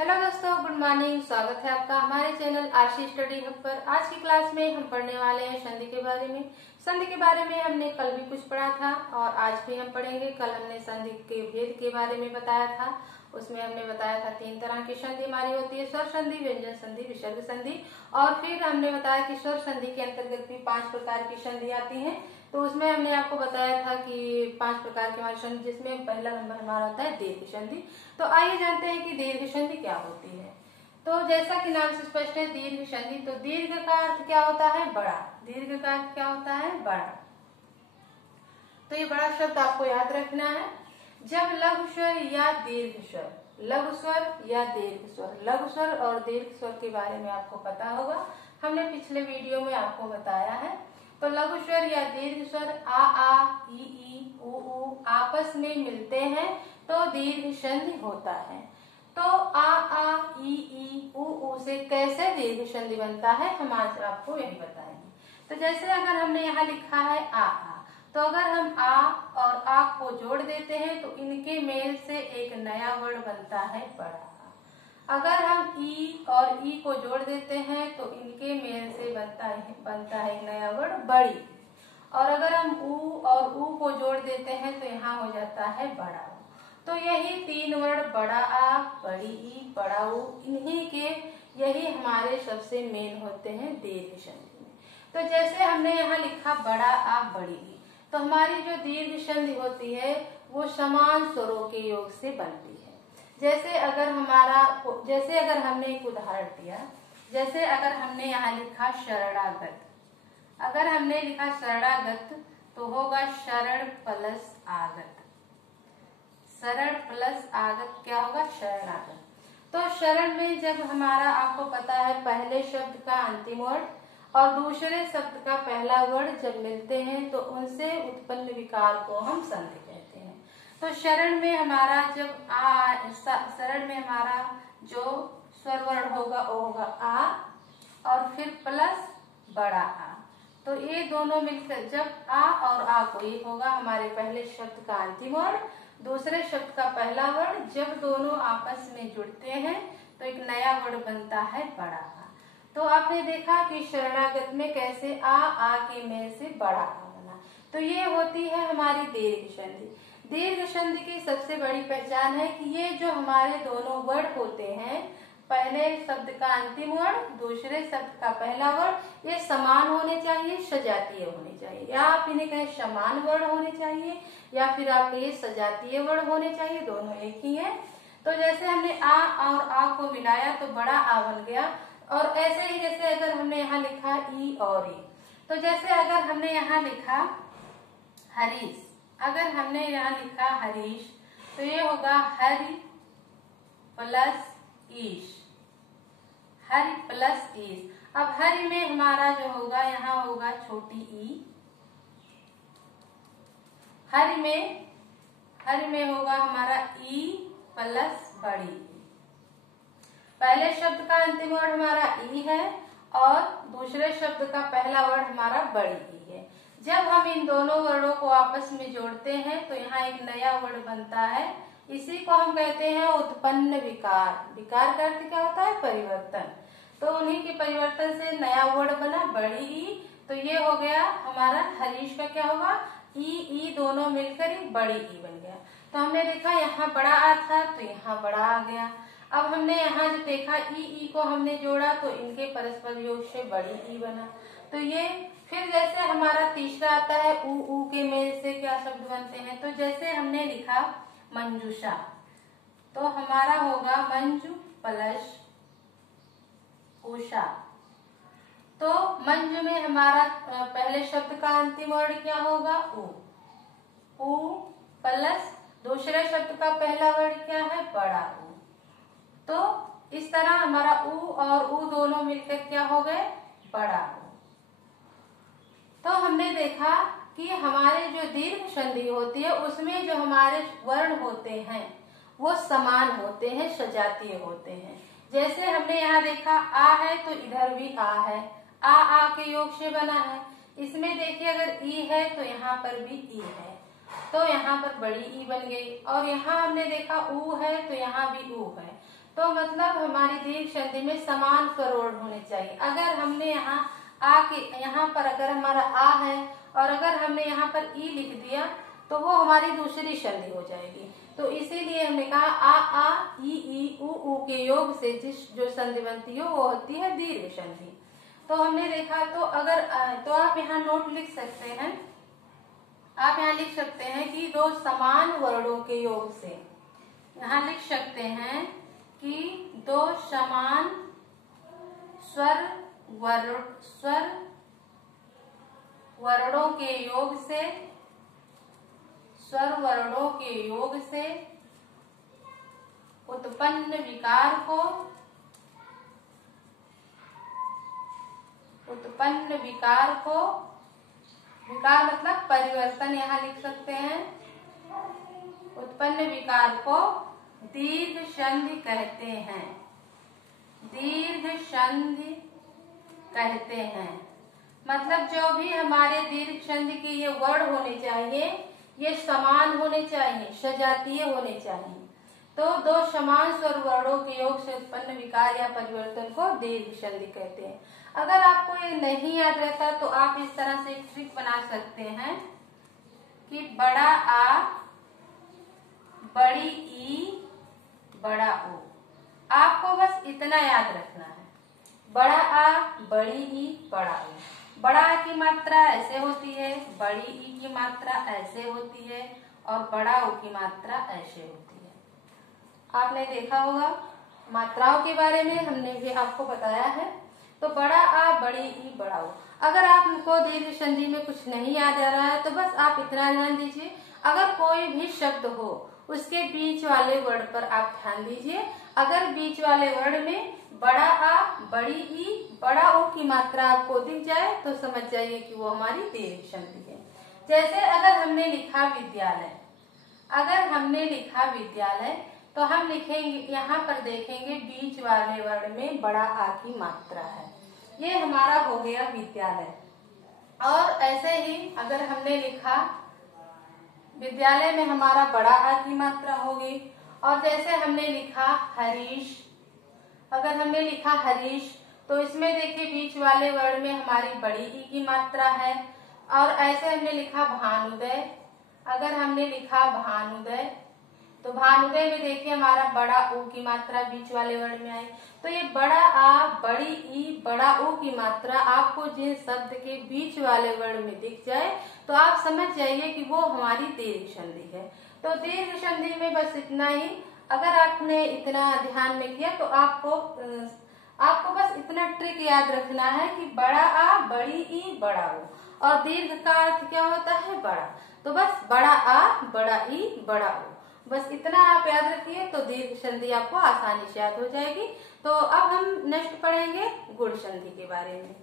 Hello दोस्तों, good morning. स्वागत है आपका हमारे चैनल आरसी स्टडी हब पर। आज की क्लास में हम पढ़ने वाले हैं संधि के बारे में। संधि के बारे में हमने कल भी कुछ पढ़ा था और आज भी हम पढ़ेंगे। कल हमने संधि के भेद के बारे में बताया था। उसमें हमने बताया था 3 तरह की संधि हमारी होती है: स्वर संधि, व्यंजन संधि, विसर्ग संधि। और फिर हमने बताया कि स्वर संधि के अंतर्गत भी 5 प्रकार की संधि आती है। तो उसमें हमने आपको बताया था कि 5 प्रकार की हमारी संधि, जिसमें पहला नंबर हमारा होता है दीर्घ संधि। तो आइए जानते हैं कि दीर्घ संधि क्या होती है। तो जैसा कि नाम से स्पष्ट है, दीर्घ संधि। तो दीर्घ का अर्थ क्या होता है? बड़ा। दीर्घ का अर्थ क्या होता है? बड़ा। तो ये बड़ा शब्द आपको याद रखना है। जब लघु स्वर या दीर्घ स्वर, लघु स्वर या दीर्घ स्वर, लघु स्वर और दीर्घ स्वर के बारे में आपको पता होगा, हमने पिछले वीडियो में आपको बताया है। तो लघु स्वर या दीर्घ स्वर आ, ई, ऊ आपस में मिलते हैं तो दीर्घ संधि होता है। तो आ, ई, ऊ से कैसे दीर्घ संधि बनता है, हम आज आपको यही बताएंगे। तो जैसे अगर हमने यहाँ लिखा है आ, तो अगर हम आ और आ को जोड़ देते हैं तो इनके मेल से एक नया वर्ण बनता है बड़ा। अगर हम ई और ई को जोड़ देते हैं तो इनके मेल से बनता है एक नया वर्ण बड़ी। और अगर हम ऊ और ऊ को जोड़ देते हैं तो यहाँ हो जाता है बड़ा ऊ। तो यही 3 वर्ण बड़ा आ, बड़ी ई, बड़ा ऊ, यही हमारे सबसे मेन होते हैं दीर्घ संधि में। तो जैसे हमने यहाँ लिखा बड़ा आ, बड़ी ई, तो हमारी जो दीर्घ संधि होती है वो समान स्वरों के योग से बनती है। जैसे अगर हमने एक उदाहरण दिया, जैसे अगर हमने यहाँ लिखा शरणागत। अगर हमने लिखा शरणागत तो होगा शरण प्लस आगत। शरण प्लस आगत क्या होगा? शरणागत। तो शरण में जब हमारा, आपको पता है, पहले शब्द का अंतिम वर्ण और दूसरे शब्द का पहला वर्ण जब मिलते हैं तो उनसे उत्पन्न विकार को हम संधि कहते हैं। तो शरण में हमारा शरण में हमारा जो स्वर वर्ण होगा वो होगा आ और फिर प्लस बड़ा आ। तो ये दोनों मिलकर जब आ और आ को, ये होगा हमारे पहले शब्द का अंतिम वर्ण, दूसरे शब्द का पहला वर्ण, जब दोनों आपस में जुड़ते हैं तो एक नया वर्ण बनता है बड़ा आ। तो आपने देखा कि शरणागत में कैसे आ के मेल से बड़ा आ बना। तो ये होती है हमारी दीर्घ संधि। दीर्घ संधि की सबसे बड़ी पहचान है कि ये जो हमारे दोनों वर्ण होते हैं, पहले शब्द का अंतिम वर्ण, दूसरे शब्द का पहला वर्ण, ये समान होने चाहिए, सजातीय होने चाहिए। या आप इन्हें कहें समान वर्ण होने चाहिए या फिर आप ये सजातीय वर्ण होने चाहिए, दोनों एक ही है। तो जैसे हमने आ और आ को मिलाया तो बड़ा आ बन गया। और ऐसे ही जैसे अगर हमने यहाँ लिखा ई और ई, तो जैसे अगर हमने यहाँ लिखा हरीश, अगर हमने यहाँ लिखा हरीश तो ये होगा हरि प्लस ईश, हरि प्लस ईश। अब हरि में हमारा जो होगा यहाँ होगा छोटी ई, हरि में होगा हमारा ई प्लस बड़ी ई। पहले शब्द का अंतिम वर्ण हमारा ई है और दूसरे शब्द का पहला वर्ण हमारा बड़ी ई है। जब हम इन दोनों वर्णों को आपस में जोड़ते हैं तो यहाँ एक नया वर्ण बनता है। इसी को हम कहते हैं उत्पन्न विकार। विकार का अर्थ क्या होता है? परिवर्तन। तो उन्हीं के परिवर्तन से नया वर्ण बना बड़ी ई। तो ये हो गया हमारा हरीश का क्या होगा? ई दोनों मिलकर ही बड़ी ई बन गया। तो हमने देखा यहाँ बड़ा आ था तो यहाँ बड़ा आ गया। अब हमने यहाँ जो देखा ई को हमने जोड़ा तो इनके परस्पर योग से बड़ी ई बना। तो ये फिर जैसे हमारा तीसरा आता है ऊ के मेल से क्या शब्द बनते हैं। तो जैसे हमने लिखा मंजूषा तो हमारा होगा मंजू प्लस उषा। तो मंजू में हमारा पहले शब्द का अंतिम वर्ण क्या होगा? ऊ प्लस दूसरे शब्द का पहला वर्ण क्या है? बड़ा ऊ। तो इस तरह हमारा ऊ और ऊ दोनों मिलकर क्या हो गए? बड़ा ऊ। तो हमने देखा कि हमारे जो दीर्घ संधि होती है उसमें जो हमारे वर्ण होते हैं वो समान होते हैं, सजातीय होते हैं। जैसे हमने यहाँ देखा आ है तो इधर भी आ है, आ के योग से बना है। इसमें देखिए अगर ई है तो यहाँ पर भी ई है, तो यहाँ पर बड़ी ई बन गई। और यहाँ हमने देखा ऊ है तो यहाँ भी ऊ है। तो मतलब हमारी दीर्घ संधि में समान स्वर वर्ण होने चाहिए। अगर हमने यहाँ आ के यहाँ पर अगर हमारा आ है और अगर हमने यहाँ पर ई लिख दिया तो वो हमारी दूसरी संधि हो जाएगी। तो इसीलिए हमने कहा आ ई उ के योग से जो संधि बनती है वो होती है दीर्घ संधि। तो हमने देखा तो अगर तो आप यहाँ नोट लिख सकते हैं, आप यहाँ लिख सकते हैं कि दो समान वर्णों के योग से, यहाँ लिख सकते हैं कि दो समान स्वर वर्णों के योग से, स्वर वर्णों के योग से उत्पन्न विकार को, विकार मतलब परिवर्तन यहाँ लिख सकते हैं, उत्पन्न विकार को दीर्घ संधि कहते हैं, दीर्घ संधि कहते हैं। मतलब जो भी हमारे दीर्घ संधि के ये वर्ण होने चाहिए ये समान होने चाहिए, सजातीय होने चाहिए। तो दो समान स्वर वर्णों के योग से उत्पन्न विकार या परिवर्तन को दीर्घ संधि कहते हैं। अगर आपको ये नहीं याद रहता तो आप इस तरह से एक ट्रिक बना सकते हैं कि बड़ा आ, बड़ी ई, बड़ा ओ। आपको बस इतना याद रखना है, बड़ा आ, बड़ी ई, बड़ा ओ। बड़ा आ की मात्रा ऐसे होती है, बड़ी ई की मात्रा ऐसे होती है और बड़ा ओ की मात्रा ऐसे होती है। आपने देखा होगा, मात्राओं के बारे में हमने भी आपको बताया है। तो बड़ा आ, बड़ी ई, बड़ा ओ। अगर आपको दीर्घ संधि में कुछ नहीं याद आ रहा है तो बस आप इतना ध्यान दीजिए, अगर कोई भी शब्द हो उसके बीच वाले वर्ण पर आप ध्यान दीजिए। अगर बीच वाले वर्ण में बड़ा आ, बड़ी ई, बड़ा ओ की मात्रा आपको दिख जाए तो समझ जाइए कि वो हमारी दीर्घ संधि है। जैसे अगर हमने लिखा विद्यालय, अगर हमने लिखा विद्यालय तो हम लिखेंगे, यहाँ पर देखेंगे बीच वाले वर्ण में बड़ा आ की मात्रा है, ये हमारा हो गया विद्यालय। और ऐसे ही अगर हमने लिखा विद्यालय में हमारा बड़ा आ की मात्रा होगी। और जैसे हमने लिखा हरीश, अगर हमने लिखा हरीश तो इसमें देखिए बीच वाले वर्ण में हमारी बड़ी ई की मात्रा है। और ऐसे हमने लिखा भानुदय, अगर हमने लिखा भानुदय तो भानुदय में देखिए हमारा बड़ा ऊ की मात्रा बीच वाले वर्ण में आई। तो ये बड़ा आ, बड़ी ई, बड़ा ऊ की मात्रा आपको जिस शब्द के बीच वाले वर्ण में दिख जाए तो आप समझ जाइए कि वो हमारी दीर्घ संधि है। तो दीर्घ संधि में बस इतना ही। अगर आपने इतना ध्यान में किया तो आपको बस इतना ट्रिक याद रखना है कि बड़ा आ, बड़ी ई, बड़ा ऊ। और दीर्घ का अर्थ क्या होता है? बड़ा। तो बस बड़ा आ, बड़ा ई, बड़ा ऊ, बस इतना आप याद रखिए तो दीर्घ संधि आपको आसानी से याद हो जाएगी। तो अब हम नेक्स्ट पढ़ेंगे गुण संधि के बारे में।